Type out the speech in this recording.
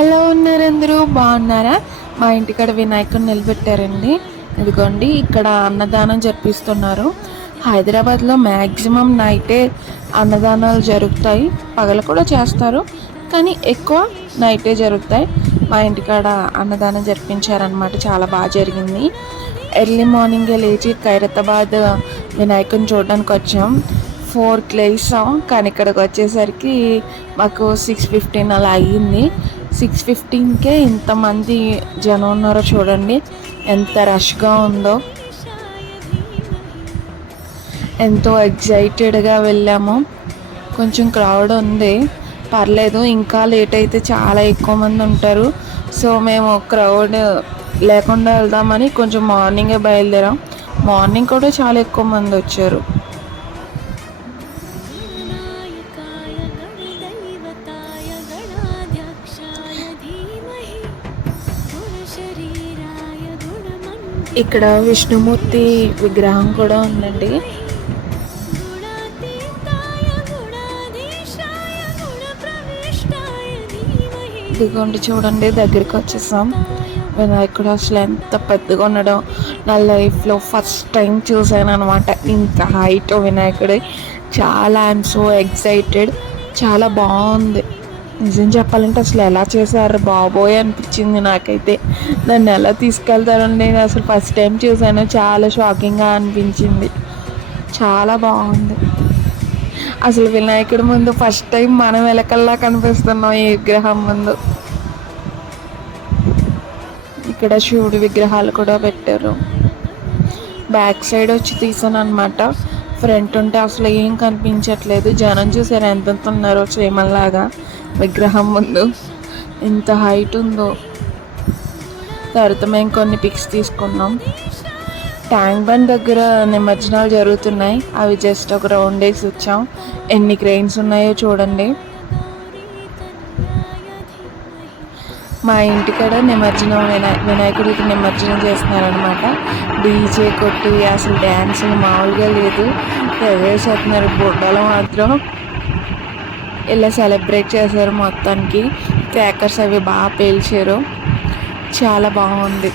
ఎలా ఉన్నారు అందరూ? బాగున్నారా? మా ఇంటికాడ వినాయకుడిని నిలబెట్టారండి. ఇదిగోండి ఇక్కడ అన్నదానం జరిపిస్తున్నారు. హైదరాబాద్లో మ్యాక్సిమం నైటే అన్నదానాలు జరుగుతాయి, పగలు కూడా చేస్తారు కానీ ఎక్కువ నైటే జరుగుతాయి. మా ఇంటికాడ అన్నదానం జరిపించారనమాట. చాలా బాగా జరిగింది. ఎర్లీ మార్నింగే లేచి ఖైరతాబాద్ వినాయకుని చూడడానికి వచ్చాం. 4కి లేసాం కానీ ఇక్కడికి వచ్చేసరికి మాకు 6:15 అలా అయ్యింది. 6:15కే ఇంతమంది జనం ఉన్నారో చూడండి, ఎంత రష్గా ఉందో. ఎంతో ఎగ్జైటెడ్గా వెళ్ళాము. కొంచెం క్రౌడ్ ఉంది, పర్లేదు. ఇంకా లేట్ అయితే చాలా ఎక్కువ మంది ఉంటారు. సో మేము క్రౌడ్ లేకుండా వెళ్దామని కొంచెం మార్నింగే బయలుదేరాం. మార్నింగ్ కూడా చాలా ఎక్కువ మంది వచ్చారు. ఇక్కడ విష్ణుమూర్తి విగ్రహం కూడా ఉందండి. ఇదిగోండి చూడండి, దగ్గరికి వచ్చేసాం. వినాయకుడు అసలు ఎంత పెద్దగా ఉండడం నా లైఫ్లో ఫస్ట్ టైం చూసాను అనమాట. ఇంత హైట్ వినాయకుడు. చాలా ఐఎమ్ సో ఎక్సైటెడ్. చాలా బాగుంది. నిజం చెప్పాలంటే అసలు ఎలా చేశారు బాబోయ్ అనిపించింది నాకైతే. దాన్ని ఎలా తీసుకెళ్తారని నేను అసలు ఫస్ట్ టైం చూసాను. చాలా షాకింగ్గా అనిపించింది. చాలా బాగుంది. అసలు వినాయకుడి ముందు ఫస్ట్ టైం మనం ఎలకల్లా కనిపిస్తున్నాం ఈ విగ్రహం ముందు. ఇక్కడ శివుడి విగ్రహాలు కూడా పెట్టారు. బ్యాక్ సైడ్ వచ్చి తీసాను అనమాట. ఫ్రంట్ ఉంటే అసలు ఏం కనిపించట్లేదు. జనం చూసారు ఎంతెంత ఉన్నారో చీమల్లాగా విగ్రహం ముందు. ఎంత హైట్ ఉందో. తర్వాత మేము కొన్ని పిక్స్ తీసుకున్నాం. ట్యాంక్ బండ్ దగ్గర నిమజ్జనాలు జరుగుతున్నాయి. అవి జస్ట్ ఒక రౌండ్ వేసి వచ్చాం. ఎన్ని క్రెయిన్స్ ఉన్నాయో చూడండి. మా ఇంటికాడ నిమజ్జనం వినాయకుడికి నిమజ్జనం చేస్తున్నారనమాట. డీజే కొట్టి అసలు డ్యాన్సులు మామూలుగా లేదు. ఎగేసేస్తున్నారు. బుడ్డలు మాత్రం ఇలా సెలబ్రేట్ చేశారు మొత్తానికి. క్రాకర్స్ అవి బాగా పేల్చారు. చాలా బాగుంది.